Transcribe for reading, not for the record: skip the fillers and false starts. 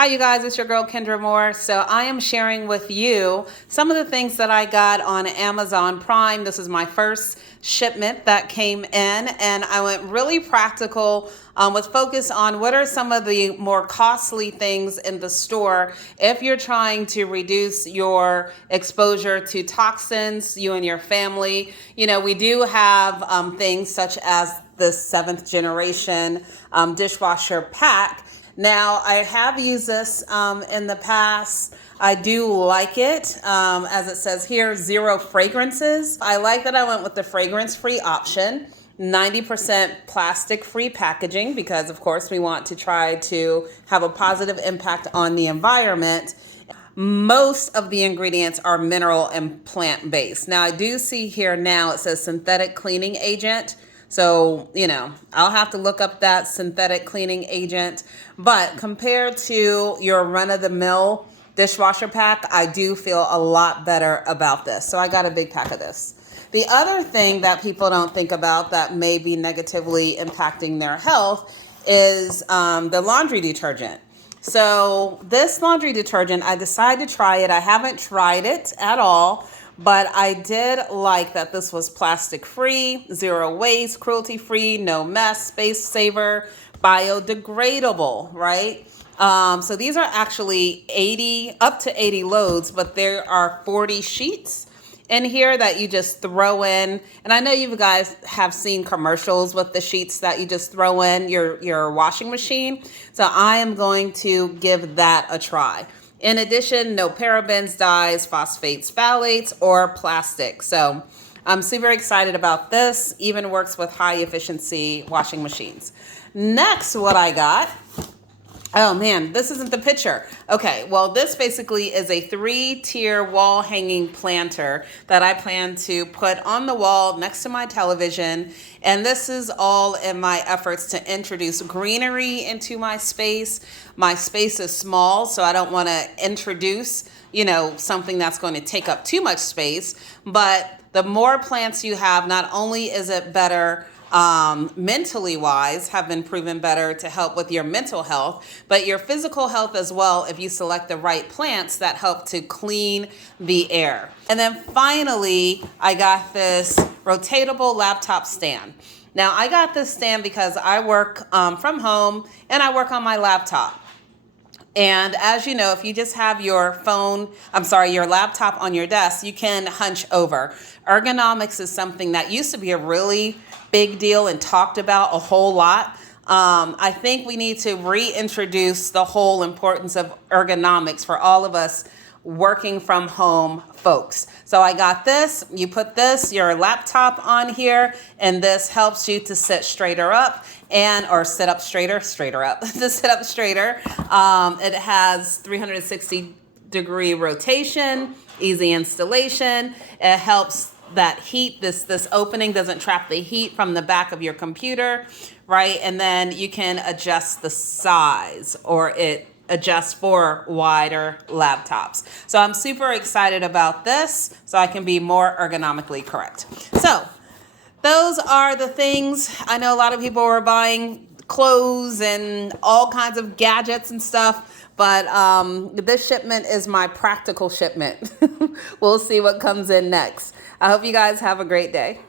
Hi, you guys, it's your girl Kendra Moore. So I am sharing with you some of the things that I got on Amazon Prime. This is my first shipment that came in, and I went really practical with focus on what are some of the more costly things in the store if you're trying to reduce your exposure to toxins, you and your family. You know, we do have things such as the 7th generation dishwasher pack. Now, I have used this in the past. I do like it. As it says here, 0 fragrances. I like that I went with the fragrance-free option. 90% plastic-free packaging because, of course, we want to try to have a positive impact on the environment. Most of the ingredients are mineral and plant-based. Now, I do see here now it says synthetic cleaning agent. So, you know, I'll have to look up that synthetic cleaning agent. But compared to your run-of-the-mill dishwasher pack, I do feel a lot better about this. So I got a big pack of this. The other thing that people don't think about that may be negatively impacting their health is the laundry detergent. So this laundry detergent, I decided to try it. I haven't tried it at all. But I did like that this was plastic free, 0 waste, cruelty free, no mess, space saver, biodegradable, right? So these are actually up to 80 loads, but there are 40 sheets in here that you just throw in. And I know you guys have seen commercials with the sheets that you just throw in your washing machine. So I am going to give that a try. In addition, no parabens, dyes, phosphates, phthalates, or plastic. So I'm super excited about this. Even works with high efficiency washing machines. Next, what I got. Oh man, this isn't the picture. Okay, well, this basically is a 3-tier wall hanging planter that I plan to put on the wall next to my television. And this is all in my efforts to introduce greenery into my space. My space is small, so I don't want to introduce, you know, something that's going to take up too much space. But the more plants you have, not only is it better mentally wise, have been proven better to help with your mental health, but your physical health as well if you select the right plants that help to clean the air. And then finally, I got this rotatable laptop stand. Now, I got this stand because I work from home and I work on my laptop. And as you know, if you just have your laptop on your desk, you can hunch over. Ergonomics is something that used to be a really big deal and talked about a whole lot. I think we need to reintroduce the whole importance of ergonomics for all of us working from home folks. So I got this. You put your laptop on here, and this helps you to sit straighter up or sit up straighter up, to sit up straighter. It has 360-degree rotation, easy installation. It helps that heat, this opening doesn't trap the heat from the back of your computer, right? And then you can adjust the size, or it adjusts for wider laptops. So I'm super excited about this so I can be more ergonomically correct. So those are the things. I know a lot of people were buying clothes and all kinds of gadgets and stuff, but this shipment is my practical shipment. We'll see what comes in next. I hope you guys have a great day.